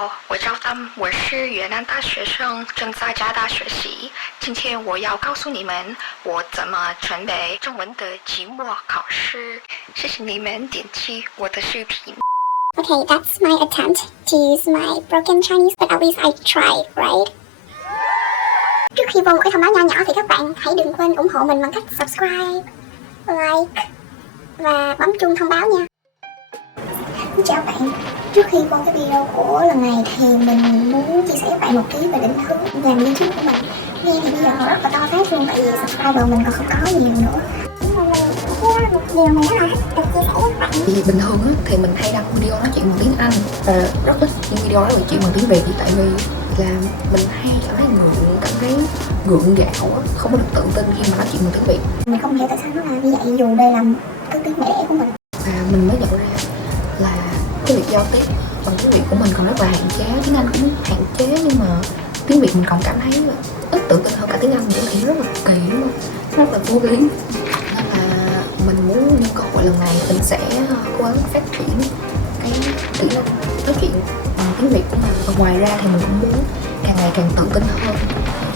好，我叫Tâm，我是越南大学生，正在加拿大学习。今天我要告诉你们我怎么准备中文的期末考试。谢谢你们点击我的视频。 Okay, that's my attempt to use my broken Chinese, but at least I tried, right? Trước khi vô một cái thông báo nho nhỏ thì các bạn hãy đừng quên ủng hộ mình bằng cách subscribe, like và bấm chuông thông báo nha. Xin chào bạn. Trước khi vô cái video của lần này thì mình muốn chia sẻ với bạn một tí về định hướng làm YouTube của mình. Nghe thì bây giờ rất là to tát luôn, tại vì subscriber mình còn không có nhiều nữa. Một điều mình rất là thích được chia sẻ với các bạn. Thì bình thường á, thì mình hay đăng video nói chuyện bằng tiếng Anh và rất thích những video nói chuyện bằng tiếng Việt, tại vì là mình hay cảm thấy gượng gạo á, không có được tự tin khi mà nói chuyện bằng tiếng Việt. Mình không hiểu tại sao nó là như vậy dù đây là cái tiếng mẹ đẻ của mình. Và mình mới nhận ra là cái việc giao tiếp bằng tiếng Việt của mình còn rất là hạn chế, tiếng Anh cũng hạn chế, nhưng mà tiếng Việt mình còn cảm thấy là ít tự tin hơn cả tiếng Anh nữa, thì rất là kỳ đúng không? Rất là vô lý. Nên là mình muốn nhân cơ hội lần này mình sẽ cố gắng phát triển cái kỹ năng nói chuyện bằng tiếng Việt của mình. Và ngoài ra thì mình cũng muốn càng ngày càng tự tin hơn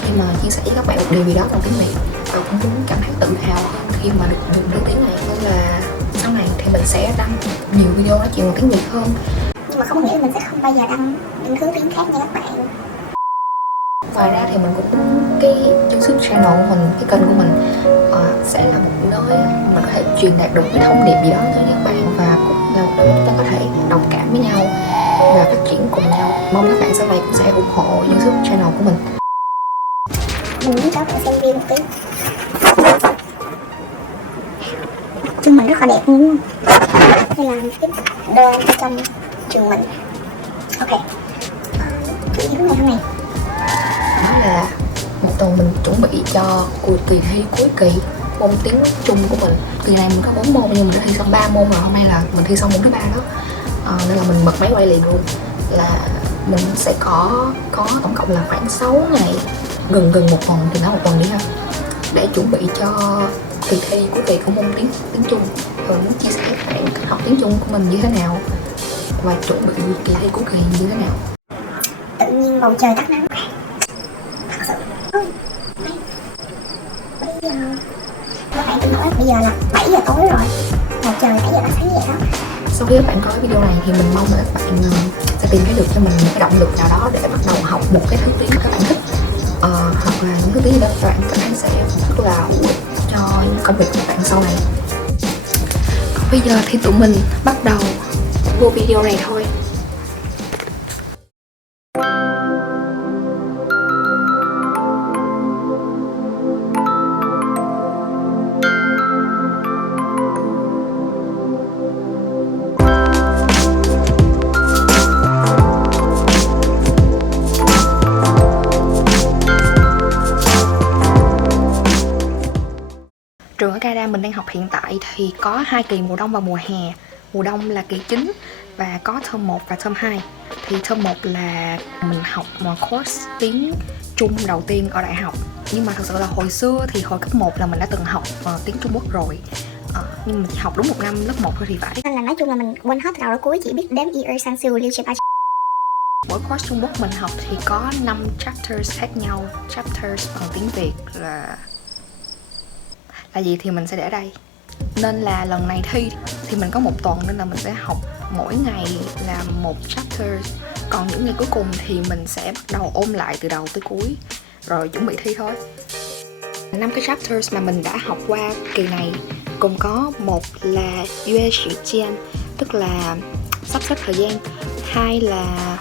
khi mà chia sẻ với các bạn một điều gì đó bằng tiếng Việt, và cũng muốn cảm thấy tự hào hơn khi mà được dùng thứ tiếng này. Nên là sau này thì mình sẽ đăng nhiều video nói chuyện bằng tiếng Việt hơn. Nhưng mà không có nghĩa là mình sẽ không bao giờ đăng những thứ tiếng khác nha các bạn. Ngoài ra thì mình cũng muốn cái YouTube channel của mình, cái kênh của mình sẽ là một nơi mình có thể truyền đạt được cái thông điệp gì đó tới các bạn, và cũng là một nơi chúng ta có thể đồng cảm với nhau và phát triển cùng nhau. Mong các bạn sau này cũng sẽ ủng hộ YouTube channel của mình. Mình muốn cho bạn xem video một tí. Chân mình rất là đẹp luôn. Đây là cái đơn ở trong trường mình. Ok. Chủ yếu ngày hôm nay Đó là một tuần mình chuẩn bị cho cuộc kỳ thi cuối kỳ môn tiếng Trung của mình. Kỳ này mình có 4 môn nhưng mình đã thi xong 3 môn rồi. Hôm nay là mình thi xong môn thứ 3 đó. Nên là mình bật máy quay liền luôn. Là mình sẽ có tổng cộng là khoảng 6 ngày, gần một tuần, thì nói một tuần đi ha, để chuẩn bị cho kỳ thi cuối kỳ của môn tiếng Trung. Rồi muốn chia sẻ với các bạn cách học tiếng Trung của mình như thế nào và chuẩn bị kỳ thi cuối kỳ như thế nào. tự nhiên bầu trời tắt nắng. Thật sự. Bây giờ các bạn đừng nói bây giờ là 7 giờ tối rồi. Bầu trời 7 giờ đã sáng vậy đó. Sau khi các bạn coi video này thì mình mong là các bạn sẽ tìm thấy được cho mình một cái động lực nào đó để bắt đầu học một cái thứ tiếng mà các bạn thích, hoặc là những thứ tiếng đó các bạn cảm thấy sẽ rất là hữu ích cho những công việc của các bạn sau này. Còn bây giờ thì tụi mình bắt đầu vô video này thôi. Trường ở Canada mình đang học hiện tại thì có 2 kỳ mùa đông và mùa hè. Mùa đông là kỳ chính và có term 1 và term 2. Thì term 1 là mình học course tiếng Trung đầu tiên ở đại học. Nhưng mà thật sự là hồi xưa thì hồi cấp 1 là mình đã từng học tiếng Trung Quốc rồi. Nhưng mà chỉ học đúng 1 năm lớp 1 thôi thì phải. Nên là nói chung là mình quên hết từ đầu đến cuối, chỉ biết đếm year sang siêu liêu trên. Mỗi course Trung Quốc mình học thì có 5 chapters khác nhau. Chapters bằng tiếng Việt là gì thì mình sẽ để đây. Nên là lần này thi thì mình có 1 tuần, nên là mình sẽ học mỗi ngày là 1 chapter. Còn những ngày cuối cùng thì mình sẽ bắt đầu ôn lại từ đầu tới cuối rồi chuẩn bị thi thôi. 5 cái chapters mà mình đã học qua kỳ này gồm có: một là yue shi jian, tức là sắp xếp thời gian; 2 là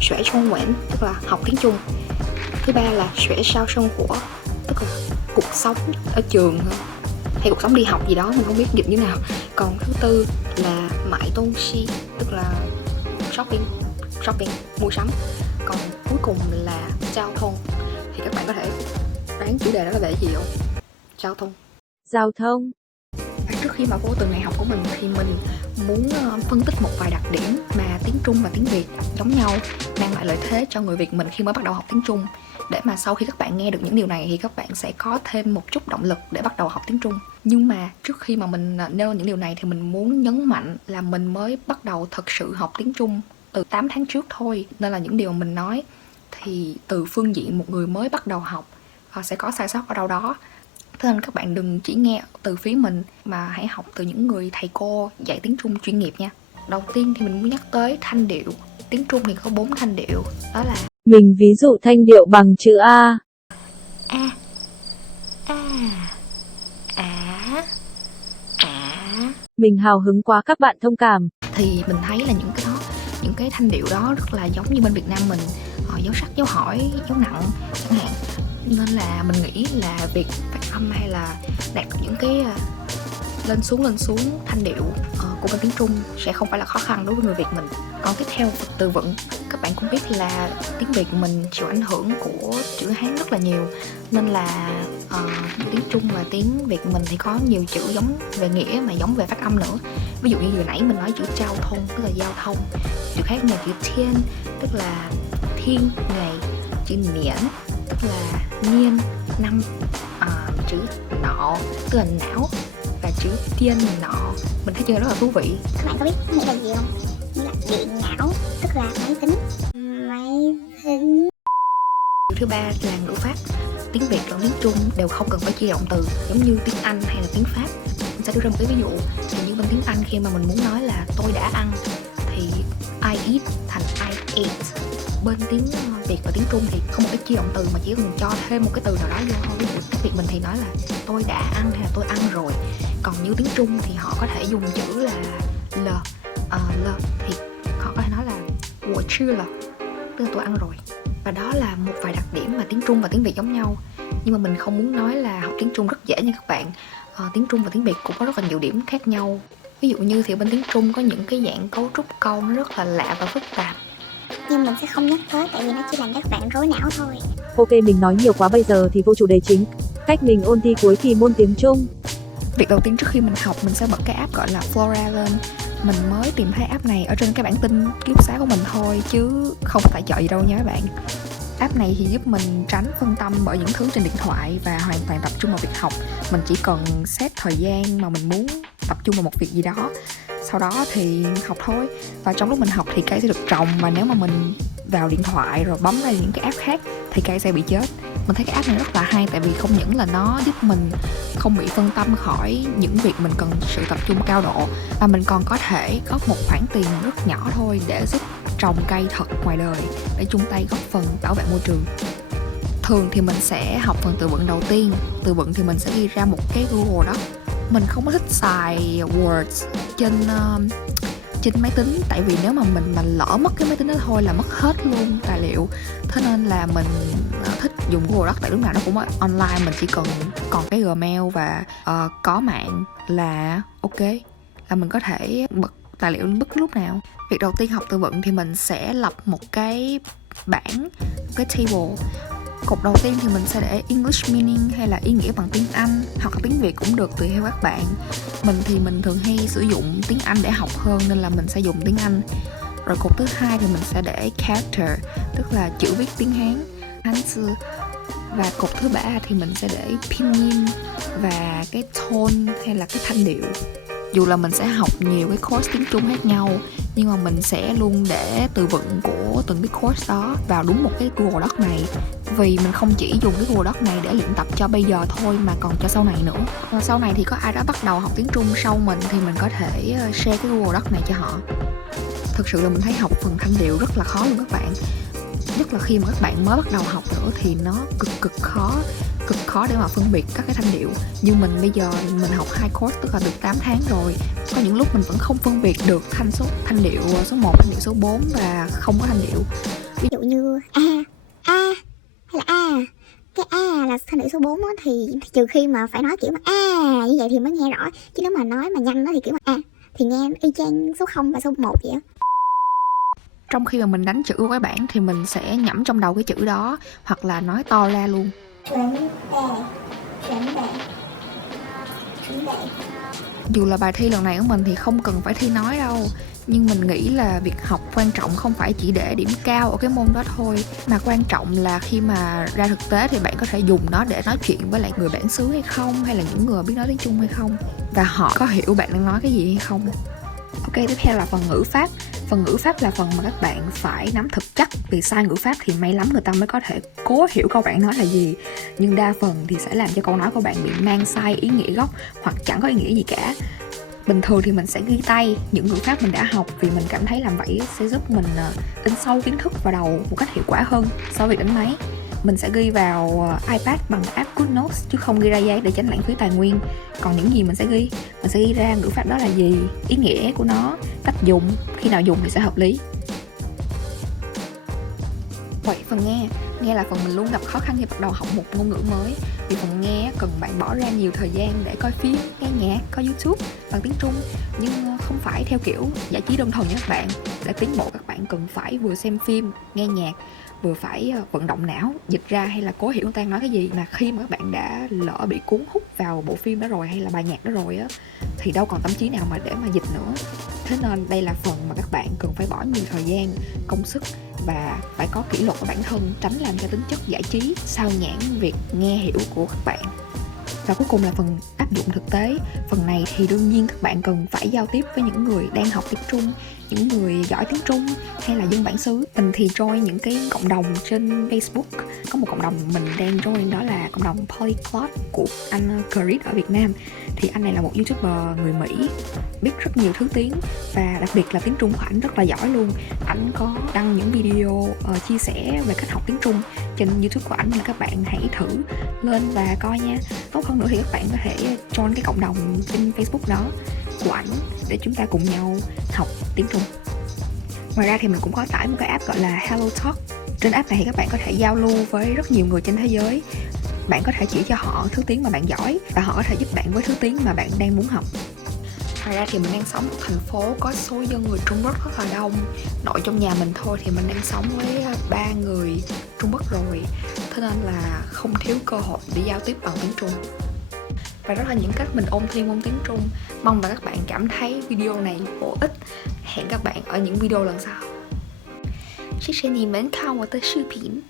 xuể trung nguyễn, tức là học tiếng Trung; thứ 3 là xuể sao sinh của, tức là cuộc sống ở trường hay cuộc sống đi học gì đó, mình không biết dịch như nào. Còn thứ 4 là mại tôn si, tức là shopping, mua sắm. Còn cuối cùng là giao thông. Thì các bạn có thể đoán chủ đề đó là về gì không? Giao thông. Và trước khi mà vô từng ngày học của mình thì mình muốn phân tích một vài đặc điểm mà tiếng Trung và tiếng Việt giống nhau, mang lại lợi thế cho người Việt mình khi mới bắt đầu học tiếng Trung, để mà sau khi các bạn nghe được những điều này thì các bạn sẽ có thêm một chút động lực để bắt đầu học tiếng Trung. Nhưng mà trước khi mà mình nêu những điều này thì mình muốn nhấn mạnh là mình mới bắt đầu thật sự học tiếng Trung từ 8 tháng trước thôi, nên là những điều mà mình nói thì từ phương diện một người mới bắt đầu học sẽ có sai sót ở đâu đó. Thế nên các bạn đừng chỉ nghe từ phía mình mà hãy học từ những người thầy cô dạy tiếng Trung chuyên nghiệp nha. Đầu tiên thì mình muốn nhắc tới thanh điệu. Tiếng Trung thì có 4 thanh điệu, đó là Mình ví dụ thanh điệu bằng chữ A. A, A, Á, Á. Mình hào hứng quá các bạn thông cảm. Thì mình thấy là những cái thanh điệu đó rất là giống như bên Việt Nam mình, dấu sắc, dấu hỏi, dấu nặng chẳng hạn. Nên là mình nghĩ là việc phát âm hay là đạt được những cái lên xuống thanh điệu của bên tiếng Trung sẽ không phải là khó khăn đối với người Việt mình. Còn tiếp theo, Phật từ vựng. Các bạn cũng biết là tiếng Việt mình chịu ảnh hưởng của chữ Hán rất là nhiều, nên là tiếng Trung và tiếng Việt mình thì có nhiều chữ giống về nghĩa mà giống về phát âm nữa. Ví dụ như vừa nãy mình nói chữ giao thông tức là giao thông, chữ khác là chữ thiên tức là thiên ngày, chữ niễn tức là niên năm, chữ nọ tức là não, và chữ tiên nọ. Mình thấy chữ rất là thú vị. Các bạn có biết nó nghĩa là gì không? Nghĩa là điện não, tức là máy tính. Máy tính. Điều thứ ba là ngữ pháp. Tiếng Việt lẫn tiếng Trung đều không cần phải chia động từ giống như tiếng Anh hay là tiếng Pháp. Mình sẽ đưa ra một cái ví dụ. Thì như bên tiếng Anh, khi mà mình muốn nói là tôi đã ăn thì I eat thành I ate. Bên tiếng Việt và tiếng Trung thì không một cái chia động từ mà chỉ cần cho thêm một cái từ nào đó vô thôi. Ví dụ tiếng Việt mình thì nói là tôi đã ăn hay là tôi ăn rồi. Còn như tiếng Trung thì họ có thể dùng chữ là l, thì họ có thể nói là 我吃了, tức là tôi ăn rồi. Và đó là một vài đặc điểm mà tiếng Trung và tiếng Việt giống nhau. Nhưng mà mình không muốn nói là học tiếng Trung rất dễ nha các bạn. Tiếng Trung và tiếng Việt cũng có rất là nhiều điểm khác nhau. Ví dụ như thì bên tiếng Trung có những cái dạng cấu trúc câu nó rất là lạ và phức tạp, Nhưng mình sẽ không nhắc tới tại vì nó chỉ làm các bạn rối não thôi. Ok, mình nói nhiều quá, bây giờ thì vô chủ đề chính. Cách mình ôn thi cuối kỳ môn tiếng Trung. Việc đầu tiên trước khi mình học, mình sẽ bật cái app gọi là Flora lên. Mình mới tìm thấy app này ở trên cái bản tin ký túc xá của mình thôi, chứ không tài trợ gì đâu nha các bạn. App này thì giúp mình tránh phân tâm bởi những thứ trên điện thoại và hoàn toàn tập trung vào việc học. Mình chỉ cần set thời gian mà mình muốn tập trung vào một việc gì đó, sau đó thì học thôi. Và trong lúc mình học thì cây sẽ được trồng, và nếu mà mình vào điện thoại rồi bấm ra những cái app khác thì cây sẽ bị chết. Mình thấy cái app này rất là hay, tại vì không những là nó giúp mình không bị phân tâm khỏi những việc mình cần sự tập trung cao độ, mà mình còn có thể góp một khoản tiền rất nhỏ thôi để giúp trồng cây thật ngoài đời, để chung tay góp phần bảo vệ môi trường. Thường thì mình sẽ học phần từ vựng đầu tiên. Từ vựng thì mình sẽ ghi ra một cái Google Doc. Mình không có thích xài Words trên máy tính, tại vì nếu mà mình lỡ mất cái máy tính đó thôi là mất hết luôn tài liệu. Thế nên là mình thích dùng Google Docs, tại lúc nào nó cũng online, mình chỉ cần còn cái Gmail và có mạng là ok, là mình có thể bật tài liệu bất cứ lúc nào. Việc đầu tiên học từ vựng thì mình sẽ lập một cái bảng, một cái table. Cột đầu tiên thì mình sẽ để English meaning hay là ý nghĩa bằng tiếng Anh, hoặc là tiếng Việt cũng được, tùy theo các bạn. Mình thì mình thường hay sử dụng tiếng Anh để học hơn, nên là mình sẽ dùng tiếng Anh. Rồi cột thứ hai thì mình sẽ để character, tức là chữ viết tiếng Hán, Hán sư. Và cột thứ ba thì mình sẽ để pinyin và cái tone hay là cái thanh điệu. Dù là mình sẽ học nhiều cái course tiếng Trung khác nhau, nhưng mà mình sẽ luôn để từ vựng của từng cái course đó vào đúng một cái Google Doc này. Vì mình không chỉ dùng cái Google Doc này để luyện tập cho bây giờ thôi, mà còn cho sau này nữa. Và sau này thì có ai đó bắt đầu học tiếng Trung sau mình thì mình có thể share cái Google Doc này cho họ. Thực sự là mình thấy học phần thanh điệu rất là khó luôn các bạn. Nhất là khi mà các bạn mới bắt đầu học nữa thì nó cực khó để mà phân biệt các cái thanh điệu. Như mình bây giờ mình học 2 course, tức là được 8 tháng rồi. Có những lúc mình vẫn không phân biệt được thanh điệu số 1, thanh điệu số 4 và không có thanh điệu. Ví dụ như A hay là A. Cái A là thanh điệu số 4 á, thì trừ khi mà phải nói kiểu mà A như vậy thì mới nghe rõ. Chứ nếu mà nói mà nhanh đó thì kiểu mà A thì nghe y chang số 0 và số 1 vậy á. Trong khi mà mình đánh chữ của cái bảng thì mình sẽ nhẩm trong đầu cái chữ đó, hoặc là nói to ra luôn. Dù là bài thi lần này của mình thì không cần phải thi nói đâu, nhưng mình nghĩ là việc học quan trọng không phải chỉ để điểm cao ở cái môn đó thôi, mà quan trọng là khi mà ra thực tế thì bạn có thể dùng nó để nói chuyện với lại người bản xứ hay không, hay là những người biết nói tiếng Trung hay không, và họ có hiểu bạn đang nói cái gì hay không. Ok, tiếp theo là phần ngữ pháp. Phần ngữ pháp là phần mà các bạn phải nắm thật chắc, vì sai ngữ pháp thì may lắm người ta mới có thể cố hiểu câu bạn nói là gì. Nhưng đa phần thì sẽ làm cho câu nói của bạn bị mang sai ý nghĩa gốc hoặc chẳng có ý nghĩa gì cả. Bình thường thì mình sẽ ghi tay những ngữ pháp mình đã học, vì mình cảm thấy làm vậy sẽ giúp mình in sâu kiến thức vào đầu một cách hiệu quả hơn so với việc đánh máy. Mình sẽ ghi vào iPad bằng app GoodNotes chứ không ghi ra giấy để tránh lãng phí tài nguyên. Còn những gì mình sẽ ghi ra ngữ pháp đó là gì, ý nghĩa của nó, cách dùng, khi nào dùng thì sẽ hợp lý. Vậy phần nghe là phần mình luôn gặp khó khăn khi bắt đầu học một ngôn ngữ mới. Vì phần nghe cần bạn bỏ ra nhiều thời gian để coi phim, nghe nhạc, coi YouTube bằng tiếng Trung, nhưng không phải theo kiểu giải trí đơn thuần như các bạn. Để tiến bộ các bạn cần phải vừa xem phim, nghe nhạc, vừa phải vận động não, dịch ra hay là cố hiểu người ta nói cái gì. Mà khi mà các bạn đã lỡ bị cuốn hút vào bộ phim đó rồi hay là bài nhạc đó rồi á, thì đâu còn tâm trí nào mà để mà dịch nữa. Thế nên đây là phần mà các bạn cần phải bỏ nhiều thời gian, công sức và phải có kỷ luật của bản thân, tránh làm cho tính chất giải trí sao nhãng việc nghe hiểu của các bạn. Và cuối cùng là phần áp dụng thực tế. Phần này thì đương nhiên các bạn cần phải giao tiếp với những người đang học tiếng Trung, những người giỏi tiếng Trung hay là dân bản xứ. Mình thì join những cái cộng đồng trên Facebook. Có một cộng đồng mình đang join, đó là cộng đồng Polyglot của anh Chris ở Việt Nam. Thì anh này là một YouTuber người Mỹ, biết rất nhiều thứ tiếng và đặc biệt là tiếng Trung của ảnh rất là giỏi luôn. Ảnh có đăng những video chia sẻ về cách học tiếng Trung trên YouTube của ảnh, là các bạn hãy thử lên và coi nha. Tốt hơn nữa thì các bạn có thể join cái cộng đồng trên Facebook đó của ảnh để chúng ta cùng nhau học tiếng Trung. Ngoài ra thì mình cũng có tải một cái app gọi là Hello Talk. Trên app này thì các bạn có thể giao lưu với rất nhiều người trên thế giới. Bạn có thể chỉ cho họ thứ tiếng mà bạn giỏi và họ có thể giúp bạn với thứ tiếng mà bạn đang muốn học. Ngoài ra thì mình đang sống ở thành phố có số dân người Trung Quốc rất là đông. Nội trong nhà mình thôi thì mình đang sống với 3 người Trung Quốc rồi. Thế nên là không thiếu cơ hội để giao tiếp bằng tiếng Trung. Và đó là những cách mình ôn thi môn tiếng Trung. Mong là các bạn cảm thấy video này bổ ích. Hẹn các bạn ở những video lần sau. 谢谢你们看我的视频。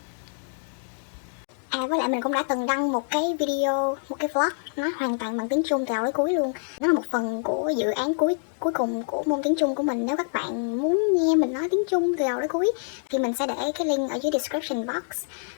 Với lại mình cũng đã từng đăng một cái video, một cái vlog nói hoàn toàn bằng tiếng Trung từ đầu đến cuối luôn. Nó là một phần của dự án cuối cùng của môn tiếng Trung của mình. Nếu các bạn muốn nghe mình nói tiếng Trung từ đầu đến cuối thì mình sẽ để cái link ở dưới description box.